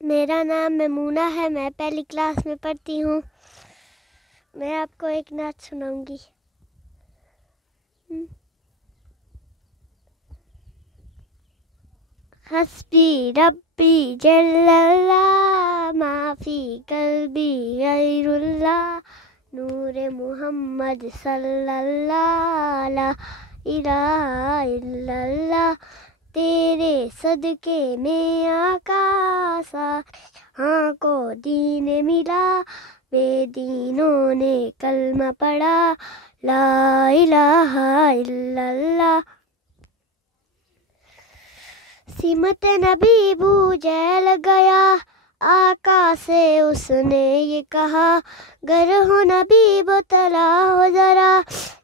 मेरा नाम मैमूना है। मैं पहली क्लास में पढ़ती हूँ। मैं आपको एक नात सुनाऊंगी। हस्बी रब्बी जल्लल्लाह माफी कल्बी गैरुल्लाह नूरे मुहम्मद सल्लल्लाह ला इलाहा इल्लल्लाह। तेरे सदके में आका हाँ को दीन मिला। बेदीनों ने कलमा पढ़ा ला इलाहा इल्लल्लाह। सिमत नबी बूझैल गया आका से उसने ये कहा, गर हो नबी बतला हो जरा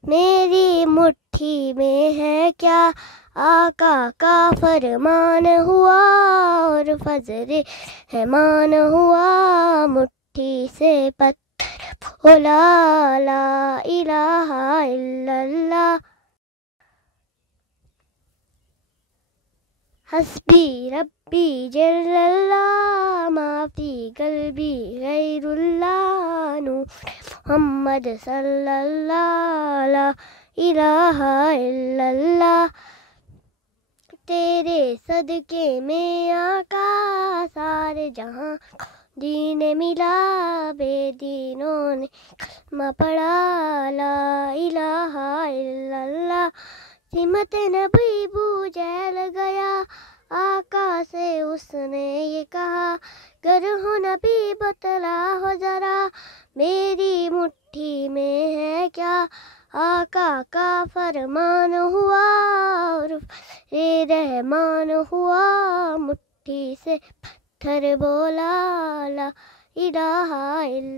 मेरी मुट्ठी में है क्या। आका का फरमान हुआ और फजरे रहमान हुआ। मुट्ठी से पत्थर बोला ला इलाहा इल्लल्लाह। हस्बी रब्बी जल्लल्लाह माफी कल्बी गैरुल्लाह नूर मुहम्मद सल्लल्लाह ला इलाहा इल्लल्लाह। तेरे सदके में आका सारे जहां दीन मिला। बेदीनों ने कलमा पढ़ा ला इलाहा इल्लल्लाह। सिमत नबी बूझैल गया आका से उसने ये कहा, गर हो नबी बतला हो जरा मेरी मुट्ठी में है क्या। आका का फरमान हुआ और रहमान हुआ। मुट्ठी से पत्थर बोला ला इलाहा इल्लल्लाह।